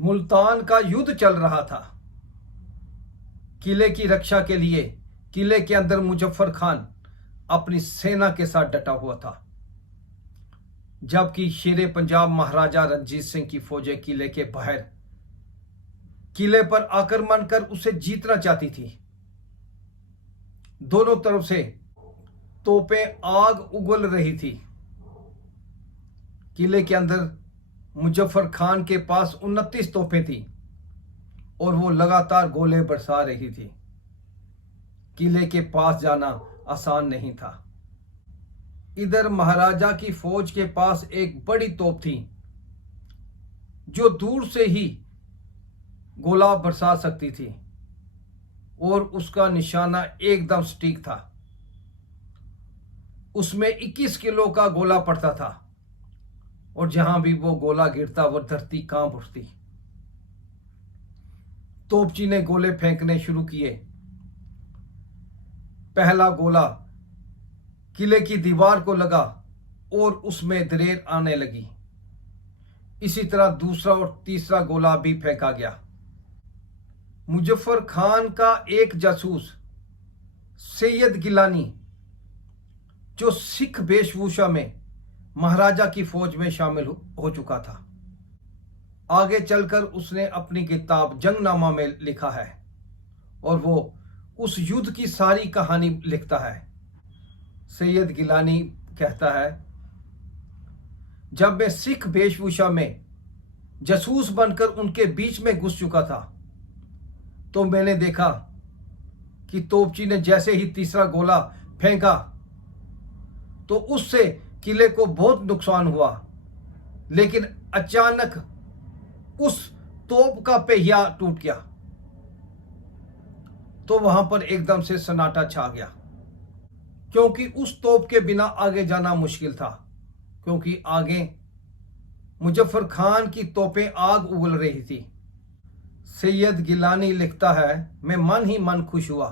मुल्तान का युद्ध चल रहा था। किले की रक्षा के लिए किले के अंदर मुजफ्फर खान अपनी सेना के साथ डटा हुआ था, जबकि शेरे पंजाब महाराजा रणजीत सिंह की फौजें किले के बाहर किले पर आक्रमण कर उसे जीतना चाहती थी। दोनों तरफ से तोपें आग उगल रही थी। किले के अंदर मुजफ्फर खान के पास 29 तोपें थी और वो लगातार गोले बरसा रही थी। किले के पास जाना आसान नहीं था। इधर महाराजा की फौज के पास एक बड़ी तोप थी जो दूर से ही गोला बरसा सकती थी और उसका निशाना एकदम सटीक था। उसमें 21 किलो का गोला पड़ता था और जहां भी वो गोला गिरता वो धरती कांप उठती। तोपची ने गोले फेंकने शुरू किए। पहला गोला किले की दीवार को लगा और उसमें दरेर आने लगी। इसी तरह दूसरा और तीसरा गोला भी फेंका गया। मुजफ्फर खान का एक जासूस सैयद गिलानी, जो सिख वेशभूषा में महाराजा की फौज में शामिल हो चुका था, आगे चलकर उसने अपनी किताब जंगनामा में लिखा है और वो उस युद्ध की सारी कहानी लिखता है। सैयद गिलानी कहता है, जब मैं सिख वेशभूषा में जासूस बनकर उनके बीच में घुस चुका था तो मैंने देखा कि तोपची ने जैसे ही तीसरा गोला फेंका तो उससे किले को बहुत नुकसान हुआ, लेकिन अचानक उस तोप का पहिया टूट गया तो वहां पर एकदम से सन्नाटा छा गया, क्योंकि उस तोप के बिना आगे जाना मुश्किल था, क्योंकि आगे मुजफ्फर खान की तोपें आग उगल रही थी। सैयद गिलानी लिखता है, मैं मन ही मन खुश हुआ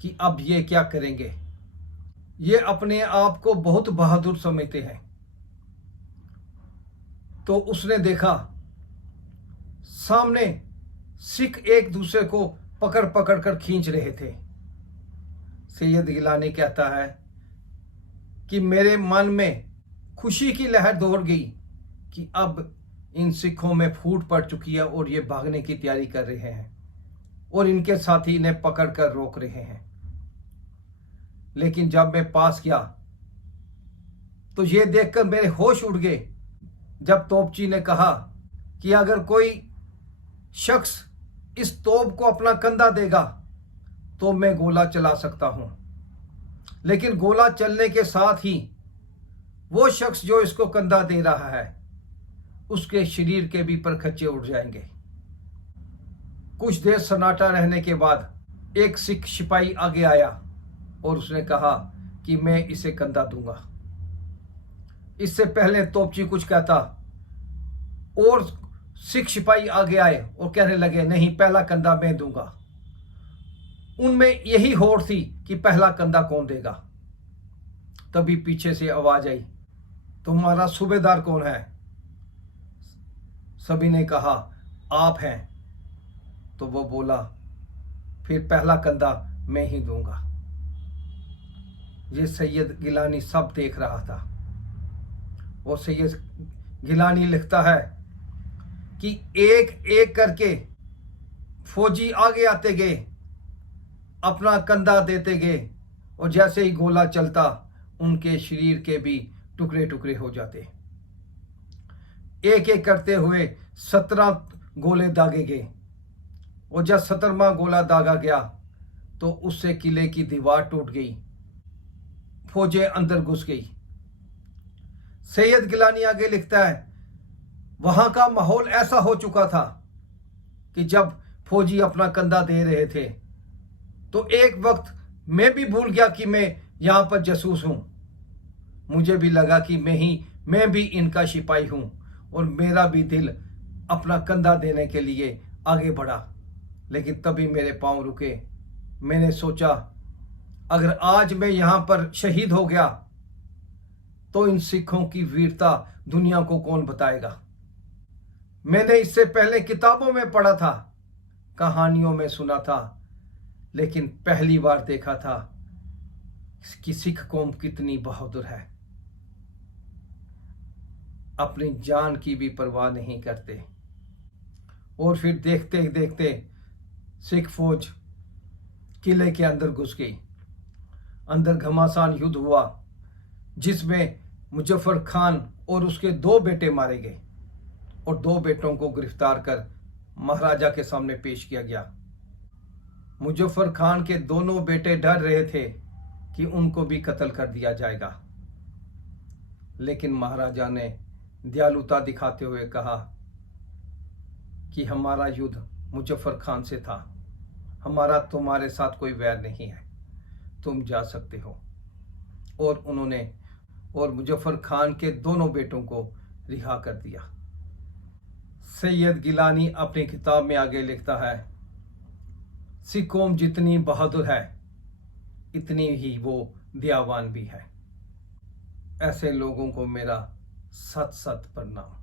कि अब ये क्या करेंगे। ये अपने आप को बहुत बहादुर समझते हैं। तो उसने देखा सामने सिख एक दूसरे को पकड़ पकड़ कर खींच रहे थे। सैयद गिलानी कहता है कि मेरे मन में खुशी की लहर दौड़ गई कि अब इन सिखों में फूट पड़ चुकी है और ये भागने की तैयारी कर रहे हैं और इनके साथी इन्हें पकड़ कर रोक रहे हैं। लेकिन जब मैं पास गया तो ये देखकर मेरे होश उड़ गए जब तोपची ने कहा कि अगर कोई शख्स इस तोप को अपना कंधा देगा तो मैं गोला चला सकता हूं, लेकिन गोला चलने के साथ ही वो शख्स जो इसको कंधा दे रहा है उसके शरीर के भी परखच्चे उड़ जाएंगे। कुछ देर सन्नाटा रहने के बाद एक सिख सिपाही आगे आया और उसने कहा कि मैं इसे कंधा दूंगा। इससे पहले तोपची कुछ कहता और सिख सिपाही आगे आए और कहने लगे, नहीं, पहला कंधा मैं दूंगा। उनमें यही होड़ थी कि पहला कंधा कौन देगा। तभी पीछे से आवाज आई, तुम्हारा सूबेदार कौन है? सभी ने कहा, आप हैं। तो वो बोला, फिर पहला कंधा मैं ही दूंगा। ये सैयद गिलानी सब देख रहा था और सैयद गिलानी लिखता है कि एक एक करके फौजी आगे आते गए, अपना कंधा देते गए और जैसे ही गोला चलता उनके शरीर के भी टुकड़े टुकड़े हो जाते। एक एक करते हुए 17 गोले दागे गए और जब 17वां गोला दागा गया तो उससे किले की दीवार टूट गई, फौजें अंदर घुस गई। सैयद गिलानी आगे लिखता है, वहां का माहौल ऐसा हो चुका था कि जब फौजी अपना कंधा दे रहे थे तो एक वक्त मैं भी भूल गया कि मैं यहां पर जासूस हूं। मुझे भी लगा कि मैं भी इनका सिपाही हूं और मेरा भी दिल अपना कंधा देने के लिए आगे बढ़ा, लेकिन तभी मेरे पांव रुके। मैंने सोचा, अगर आज मैं यहां पर शहीद हो गया तो इन सिखों की वीरता दुनिया को कौन बताएगा। मैंने इससे पहले किताबों में पढ़ा था, कहानियों में सुना था, लेकिन पहली बार देखा था कि सिख कौम कितनी बहादुर है। अपनी जान की भी परवाह नहीं करते। और फिर देखते देखते सिख फौज किले के अंदर घुस गई। अंदर घमासान युद्ध हुआ, जिसमें मुजफ्फर खान और उसके 2 बेटे मारे गए और 2 बेटों को गिरफ्तार कर महाराजा के सामने पेश किया गया। मुजफ्फर खान के दोनों बेटे डर रहे थे कि उनको भी कत्ल कर दिया जाएगा, लेकिन महाराजा ने दयालुता दिखाते हुए कहा कि हमारा युद्ध मुजफ्फर खान से था, हमारा तुम्हारे साथ कोई वैर नहीं है, तुम जा सकते हो। और उन्होंने मुजफ्फर खान के दोनों बेटों को रिहा कर दिया। सैयद गिलानी अपनी किताब में आगे लिखता है, सिख कौम जितनी बहादुर है, इतनी ही वो दयावान भी है। ऐसे लोगों को मेरा सत सत प्रणाम।